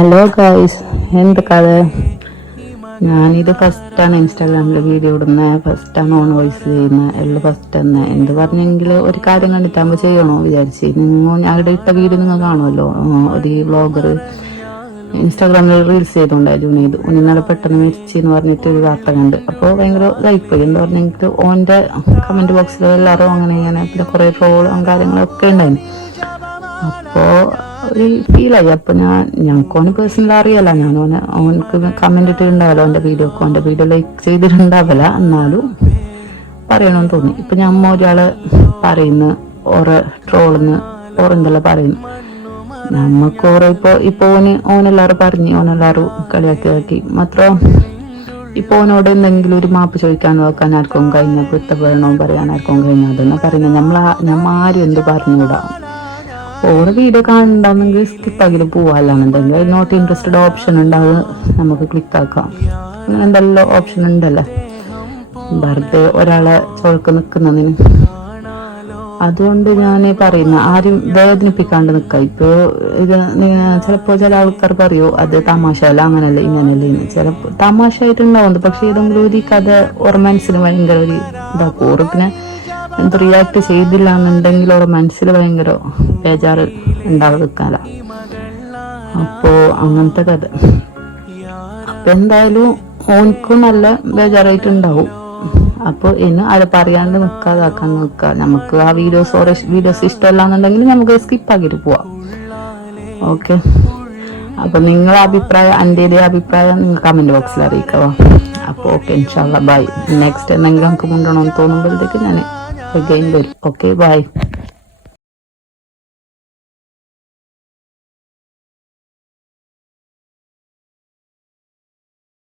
Hello guys, എന്ത് കഥ? ഞാനിത് ഫസ്റ്റാണ് ഇൻസ്റ്റാഗ്രാമിൽ വീഡിയോ ഇടുന്നത്, ഫസ്റ്റാണ് ഓൺ വോയിസ് ചെയ്യുന്നത്, എല്ലാം ഫസ്റ്റ് തന്നെ. എന്ത് പറഞ്ഞെങ്കിൽ ഒരു കാര്യം കണ്ടിട്ടാകുമ്പോൾ ചെയ്യണോ വിചാരിച്ച് നിങ്ങൾ ഞങ്ങളുടെ ഇട്ട വീഡിയോ നിങ്ങൾ കാണുമല്ലോ. ഒരു വ്ളോഗർ ഇൻസ്റ്റാഗ്രാമിൽ റീൽസ് ചെയ്തുകൊണ്ടായിരുന്നു. ഇന്നലെ പെട്ടെന്ന് മരിച്ചു എന്ന് പറഞ്ഞിട്ട് ഒരു വാർത്ത കണ്ട്. അപ്പോൾ ഭയങ്കര ഇതായിപ്പോയി. എന്ന് പറഞ്ഞെങ്കിൽ ഓൻ്റെ കമൻറ്റ് ബോക്സിൽ എല്ലാവരും അങ്ങനെ ഇങ്ങനെ പിന്നെ കുറേ ട്രോളും കാര്യങ്ങളൊക്കെ ഉണ്ടായിരുന്നു. അപ്പോൾ ഒരു ഫീലായി. അപ്പോൾ ഞങ്ങൾക്ക് ഓന് പേഴ്സണലി അറിയാലോ, ഞാൻ ഓനക്ക് കമൻറ്റ് ഇട്ടിട്ടുണ്ടാവല്ലോ, ഓൻ്റെ വീഡിയോ ലൈക്ക് ചെയ്തിട്ടുണ്ടാവില്ല, എന്നാലും പറയണമെന്ന് തോന്നി. ഇപ്പം ഞമ്മ ഒരാൾ പറയുന്നു ഓരോ ട്രോളിന്ന് ഓരെന്തെല്ലാം പറയുന്നു, നമുക്ക് ഓരോ ഇപ്പോൾ ഓനെല്ലാവരും പറഞ്ഞ് ഓനെല്ലാവരും കളിയാക്കി മാത്രം. ഇപ്പോൾ ഓനോട് എന്തെങ്കിലും ഒരു മാപ്പ് ചോദിക്കാനോ വെക്കാൻ ആർക്കും കഴിഞ്ഞ കുറ്റപ്പെടണോ പറയാൻ ആർക്കും കഴിഞ്ഞ അതെന്നാ പറയുന്നത്. നമ്മ ആരും എന്ത് പറഞ്ഞുകൂടാ. ഓരോ വീഡിയോ കാണണ്ടെന്നെങ്കിൽ സ്കിപ്പാക്കിയിട്ട് പോവാല്ലാന്നുണ്ടെങ്കിൽ നോട്ട് ഇൻട്രസ്റ്റഡ് ഓപ്ഷൻ ഉണ്ടാവും, നമുക്ക് ക്ലിക്കാക്കാം. അങ്ങനെ എന്തെല്ലാം ഓപ്ഷൻ ഉണ്ടല്ലോ വെറുതെ ഒരാളെ ചോൾക്ക് നിൽക്കുന്നതിന്. അതുകൊണ്ട് ഞാൻ പറയുന്ന ആരും വേദനിപ്പിക്കാണ്ട് നിൽക്കുക. ഇപ്പോൾ ഇത് ചിലപ്പോൾ ചില ആൾക്കാർ പറയൂ അത് തമാശയല്ല, അങ്ങനല്ല ഇങ്ങനല്ല. ചിലപ്പോൾ തമാശ ആയിട്ടുണ്ടാവുന്നത്, പക്ഷെ ഏതെങ്കിലും ഒരു കഥ ഓരോ മനസ്സിന് ഭയങ്കര ഒരു ഇതാക്കും. ഓരോ പിന്നെ എന്ത് റിയാക്ട് ചെയ്തില്ല എന്നുണ്ടെങ്കിൽ ഓരോ മനസ്സിൽ ഭയങ്കര ബേജാറ് ഉണ്ടാകാതിരിക്കാല. അപ്പോൾ അങ്ങനത്തെ കഥ. അപ്പം എന്തായാലും ഓനിക്കും നല്ല ബേജാറായിട്ടുണ്ടാവും. അപ്പോൾ ഇന്ന് അത് പറയാണ്ട് നിൽക്കാതാക്കാൻ നിൽക്കുക. നമുക്ക് ആ വീഡിയോസ് ഇഷ്ടമല്ല എന്നുണ്ടെങ്കിൽ നമുക്ക് സ്കിപ്പാക്കിയിട്ട് പോവാം. ഓക്കെ, അപ്പൊ നിങ്ങളെ അഭിപ്രായം, എൻ്റെ അഭിപ്രായം നിങ്ങൾ കമന്റ് ബോക്സിൽ അറിയിക്കുക. അപ്പോൾ ഓക്കെ, ഇൻഷാല്ലാ ബൈ. നെക്സ്റ്റ് എന്തെങ്കിലും നമുക്ക് കൊണ്ടുപോകണമെന്ന് തോന്നുമ്പോഴത്തേക്ക് ഞാൻ again വരും. Okay, by.